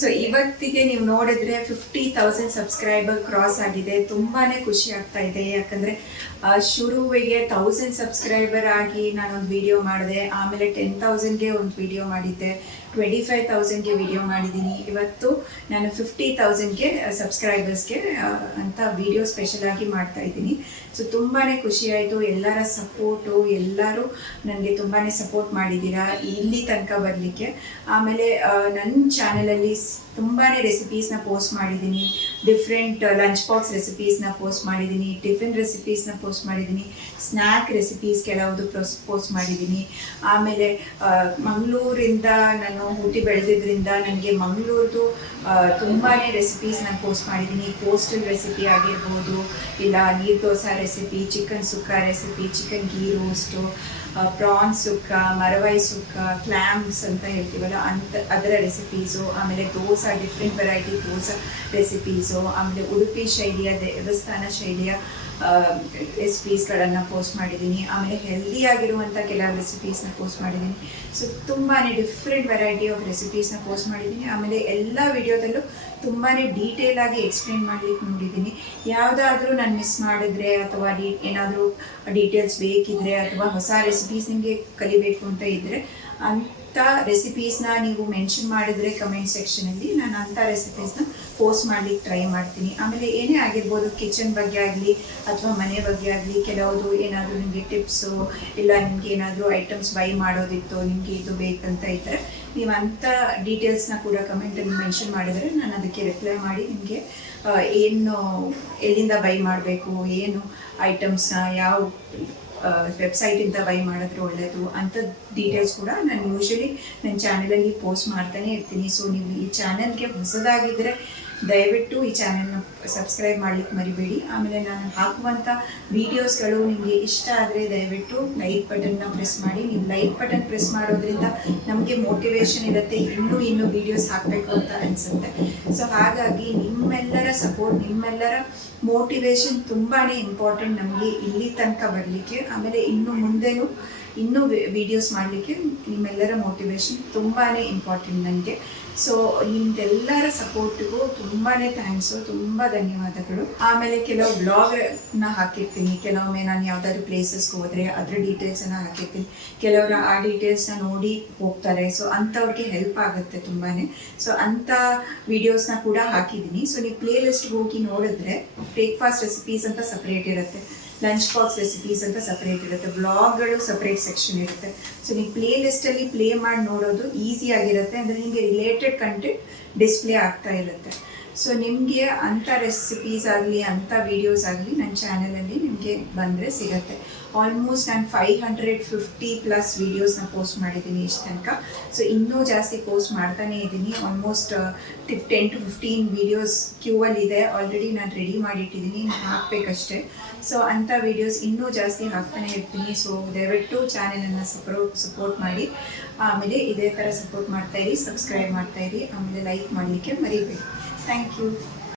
So ಇವತ್ತಿಗೆ ನೀವು ನೋಡಿದ್ರೆ 50,000 ಸಬ್ಸ್ಕ್ರೈಬರ್ ಕ್ರಾಸ್ ಆಗಿದೆ. ತುಂಬಾ ಖುಷಿ ಆಗ್ತಾ ಇದೆ. ಯಾಕಂದರೆ ಶುರುವಿಗೆ 1000 ಸಬ್ಸ್ಕ್ರೈಬರ್ ಆಗಿ ನಾನೊಂದು ವಿಡಿಯೋ ಮಾಡಿದೆ, ಆಮೇಲೆ 10,000ಗೆ ಒಂದು ವಿಡಿಯೋ ಮಾಡಿದ್ದೆ, 25,000ಗೆ ವಿಡಿಯೋ ಮಾಡಿದ್ದೀನಿ. ಇವತ್ತು ನಾನು 50,000ಗೆ ಸಬ್ಸ್ಕ್ರೈಬರ್ಸ್ಗೆ ಅಂತ ವಿಡಿಯೋ ಸ್ಪೆಷಲ್ ಆಗಿ ಮಾಡ್ತಾ ಇದ್ದೀನಿ. ಸೊ ತುಂಬಾ ಖುಷಿ ಆಯಿತು. ಎಲ್ಲರ ಸಪೋರ್ಟು, ಎಲ್ಲರೂ ನನಗೆ ತುಂಬಾ ಸಪೋರ್ಟ್ ಮಾಡಿದ್ದೀರಾ ಇಲ್ಲಿ ತನಕ ಬರಲಿಕ್ಕೆ. ಆಮೇಲೆ ನನ್ನ ಚಾನಲಲ್ಲಿ ತುಂಬಾ ರೆಸಿಪೀಸ್ನ ಪೋಸ್ಟ್ ಮಾಡಿದ್ದೀನಿ. ಡಿಫ್ರೆಂಟ್ ಲಂಚ್ ಬಾಕ್ಸ್ ರೆಸಿಪೀಸ್ನ ಪೋಸ್ಟ್ ಮಾಡಿದ್ದೀನಿ, ಟಿಫಿನ್ ರೆಸಿಪೀಸ್ನ ಪೋಸ್ಟ್ ಮಾಡಿದ್ದೀನಿ, ಸ್ನ್ಯಾಕ್ ರೆಸಿಪೀಸ್ ಕೆಲವುದು ಪೋಸ್ಟ್ ಮಾಡಿದ್ದೀನಿ. ಆಮೇಲೆ ಮಂಗಳೂರಿಂದ ನಾನು ಹುಟ್ಟಿ ಬೆಳೆದಿದ್ದರಿಂದ ನನಗೆ ಮಂಗಳೂರದು ತುಂಬಾ ರೆಸಿಪೀಸ್ ನಾನು ಪೋಸ್ಟ್ ಮಾಡಿದ್ದೀನಿ. ಕೋಸ್ಟಲ್ ರೆಸಿಪಿ ಆಗಿರ್ಬೋದು, ಇಲ್ಲ ನೀರು ದೋಸೆ ರೆಸಿಪಿ, ಚಿಕನ್ ಸುಕ್ಕ recipe, chicken ghee roast, prawns ಸುಕ್ಕ, ಮರವಾಯಿ ಸುಕ್ಕ, ಕ್ಲ್ಯಾಮ್ಸ್ ಅಂತ ಹೇಳ್ತೀವಲ್ಲ ಅದರ ರೆಸಿಪೀಸು, ಆಮೇಲೆ dosa, different variety dosa recipes, ಆಮೇಲೆ ಉಡುಪಿ ಶೈಲಿಯ ದೇವಸ್ಥಾನ ಶೈಲಿಯ ರೆಸಿಪೀಸ್ಗಳನ್ನು ಪೋಸ್ಟ್ ಮಾಡಿದ್ದೀನಿ. ಆಮೇಲೆ ಹೆಲ್ದಿ ಆಗಿರುವಂಥ ಕೆಲವು ರೆಸಿಪೀಸ್ನ ಪೋಸ್ಟ್ ಮಾಡಿದ್ದೀನಿ. ಸೊ ತುಂಬಾ ಡಿಫ್ರೆಂಟ್ ವೆರೈಟಿ ಆಫ್ ರೆಸಿಪೀಸ್ನ ಪೋಸ್ಟ್ ಮಾಡಿದ್ದೀನಿ. ಆಮೇಲೆ ಎಲ್ಲ ವಿಡಿಯೋದಲ್ಲೂ ತುಂಬಾ ಡೀಟೇಲ್ ಆಗಿ ಎಕ್ಸ್ಪ್ಲೇನ್ ಮಾಡಲಿಕ್ಕೆ ನೋಡಿದ್ದೀನಿ. ಯಾವುದಾದ್ರೂ ನಾನು ಮಿಸ್ ಮಾಡಿದ್ರೆ ಅಥವಾ ಏನಾದರೂ ಡೀಟೇಲ್ಸ್ ಬೇಕಿದ್ರೆ ಅಥವಾ ಹೊಸ ರೆಸಿಪೀಸ್ ನಿಮಗೆ ಕಲಿಬೇಕು ಅಂತ ಇದ್ದರೆ ಅಂಥ ರೆಸಿಪೀಸ್ನ ನೀವು ಮೆನ್ಷನ್ ಮಾಡಿದರೆ ಕಮೆಂಟ್ ಸೆಕ್ಷನಲ್ಲಿ ನಾನು ಅಂಥ ರೆಸಿಪೀಸ್ನ ಪೋಸ್ಟ್ ಮಾಡಲಿಕ್ಕೆ ಟ್ರೈ ಮಾಡ್ತೀನಿ. ಆಮೇಲೆ ಏನೇ ಆಗಿರ್ಬೋದು, ಕಿಚನ್ ಬಗ್ಗೆ ಆಗಲಿ ಅಥವಾ ಮನೆ ಬಗ್ಗೆ ಆಗಲಿ, ಕೆಲವುದು ಏನಾದರೂ ನಿಮಗೆ ಟಿಪ್ಸು ಇಲ್ಲ ನಿಮಗೆ ಏನಾದರೂ ಐಟಮ್ಸ್ ಬೈ ಮಾಡೋದಿತ್ತು, ನಿಮಗೆ ಇದು ಬೇಕಂತ ಇದ್ದರೆ ನೀವು ಅಂಥ ಡೀಟೇಲ್ಸ್ನ ಕೂಡ ಕಮೆಂಟಲ್ಲಿ ಮೆನ್ಷನ್ ಮಾಡಿದರೆ ನಾನು ಅದಕ್ಕೆ ರಿಪ್ಲೈ ಮಾಡಿ ನಿಮಗೆ ಏನು ಎಲ್ಲಿಂದ ಬೈ ಮಾಡಬೇಕು, ಏನು ಐಟಮ್ಸ್ನ ಯಾವ ವೆಬ್ಸೈಟಿಂದ ಬೈ ಮಾಡಿದ್ರೆ ಒಳ್ಳೆಯದು ಅಂತ ಡೀಟೇಲ್ಸ್ ಕೂಡ ನಾನು ಯೂಶ್ವಲಿ ನನ್ನ ಚಾನಲಲ್ಲಿ ಪೋಸ್ಟ್ ಮಾಡ್ತಾನೆ ಇರ್ತೀನಿ. ಸೊ ನೀವು ಈ ಚಾನಲ್ಗೆ ಹೊಸದಾಗಿದ್ದರೆ ದಯವಿಟ್ಟು ಈ ಚಾನಲ್ನ ಸಬ್ಸ್ಕ್ರೈಬ್ ಮಾಡಲಿಕ್ಕೆ ಮರಿಬೇಡಿ. ಆಮೇಲೆ ನಾನು ಹಾಕುವಂಥ ವೀಡಿಯೋಸ್ಗಳು ನಿಮಗೆ ಇಷ್ಟ ಆದರೆ ದಯವಿಟ್ಟು ಲೈಕ್ ಬಟನ್ನ ಪ್ರೆಸ್ ಮಾಡಿ. ನೀವು ಲೈಕ್ ಬಟನ್ ಪ್ರೆಸ್ ಮಾಡೋದ್ರಿಂದ ನಮಗೆ ಮೋಟಿವೇಶನ್ ಇರುತ್ತೆ, ಇನ್ನೂ ವೀಡಿಯೋಸ್ ಹಾಕಬೇಕು ಅಂತ ಅನಿಸುತ್ತೆ. ಸೊ ಹಾಗಾಗಿ ನಿಮ್ಮೆಲ್ಲರ ಸಪೋರ್ಟ್, ನಿಮ್ಮೆಲ್ಲರ ಮೋಟಿವೇಶನ್ ತುಂಬಾ ಇಂಪಾರ್ಟೆಂಟ್ ನಮಗೆ ಇಲ್ಲಿ ತನಕ ಬರಲಿಕ್ಕೆ. ಆಮೇಲೆ ಇನ್ನೂ ವೀಡಿಯೋಸ್ ಮಾಡಲಿಕ್ಕೆ ನಿಮ್ಮೆಲ್ಲರ ಮೋಟಿವೇಶನ್ ತುಂಬಾ ಇಂಪಾರ್ಟೆಂಟ್ ನನಗೆ. ಸೊ ನಿಮ್ದೆಲ್ಲರ ಸಪೋರ್ಟಿಗೂ ತುಂಬಾ ಥ್ಯಾಂಕ್ಸು, ತುಂಬ ಧನ್ಯವಾದಗಳು. ಆಮೇಲೆ ಕೆಲವು ವ್ಲಾಗ್ನ ಹಾಕಿರ್ತೀನಿ. ಕೆಲವೊಮ್ಮೆ ನಾನು ಯಾವುದಾದ್ರು ಪ್ಲೇಸಸ್ಗೆ ಹೋದರೆ ಅದರ ಡೀಟೇಲ್ಸನ್ನು ಹಾಕಿರ್ತೀನಿ. ಕೆಲವರು ಆ ಡೀಟೇಲ್ಸ್ನ ನೋಡಿ ಹೋಗ್ತಾರೆ. ಸೊ ಅಂಥವ್ರಿಗೆ ಹೆಲ್ಪ್ ಆಗುತ್ತೆ ತುಂಬಾ. ಸೊ ಅಂಥ ವೀಡಿಯೋಸ್ನ ಕೂಡ ಹಾಕಿದ್ದೀನಿ. ಸೊ ನೀವು ಪ್ಲೇ ಲಿಸ್ಟ್ಗೆ ಹೋಗಿ ನೋಡಿದ್ರೆ ಬ್ರೇಕ್ಫಾಸ್ಟ್ ರೆಸಿಪೀಸ್ ಅಂತ ಸಪ್ರೇಟ್ ಇರುತ್ತೆ, ಲಂಚ್ ಬಾಕ್ಸ್ ರೆಸಿಪೀಸ್ ಅಂತ ಸಪ್ರೇಟ್ ಇರುತ್ತೆ, ವ್ಲಾಗ್ಗಳು ಸಪ್ರೇಟ್ ಸೆಕ್ಷನ್ ಇರುತ್ತೆ. ಸೊ ನೀವು ಪ್ಲೇ ಲಿಸ್ಟಲ್ಲಿ ಪ್ಲೇ ಮಾಡಿ ನೋಡೋದು ಈಸಿ ಆಗಿರುತ್ತೆ. ಅಂದರೆ ನಿಮಗೆ ರಿಲೇಟೆಡ್ ಕಂಟೆಂಟ್ ಡಿಸ್ಪ್ಲೇ ಆಗ್ತಾ ಇರುತ್ತೆ. ಸೊ ನಿಮಗೆ ಅಂಥ ರೆಸಿಪೀಸ್ ಆಗಲಿ ಅಂಥ ವೀಡಿಯೋಸ್ ಆಗಲಿ ನನ್ನ ಚಾನಲಲ್ಲಿ ನಿಮಗೆ ಬಂದರೆ ಸಿಗುತ್ತೆ. ಆಲ್ಮೋಸ್ಟ್ ನಾನು 550+ ವೀಡಿಯೋಸ್ನ ಪೋಸ್ಟ್ ಮಾಡಿದ್ದೀನಿ ಇಷ್ಟು ತನಕ. ಸೊ ಇನ್ನೂ ಜಾಸ್ತಿ ಪೋಸ್ಟ್ ಮಾಡ್ತಾನೇ ಇದ್ದೀನಿ. ಆಲ್ಮೋಸ್ಟ್ 10 to 15 ವೀಡಿಯೋಸ್ ಕ್ಯೂವಲ್ಲಿದೆ. ಆಲ್ರೆಡಿ ನಾನು ರೆಡಿ ಮಾಡಿಟ್ಟಿದ್ದೀನಿ, ನಾನು ಹಾಕಬೇಕಷ್ಟೇ. ಸೊ ಅಂಥ ವೀಡಿಯೋಸ್ ಇನ್ನೂ ಜಾಸ್ತಿ ಹಾಕ್ತಾನೆ ಇರ್ತೀನಿ. ಸೊ ದಯವಿಟ್ಟು ಚಾನಲನ್ನು ಸಪೋರ್ಟ್ ಮಾಡಿ. ಆಮೇಲೆ ಇದೇ ಥರ ಸಪೋರ್ಟ್ ಮಾಡ್ತಾಯಿರಿ, ಸಬ್ಸ್ಕ್ರೈಬ್ ಮಾಡ್ತಾಯಿರಿ, ಆಮೇಲೆ ಲೈಕ್ ಮಾಡಲಿಕ್ಕೆ ಮರಿಬೇಡಿ. Thank you.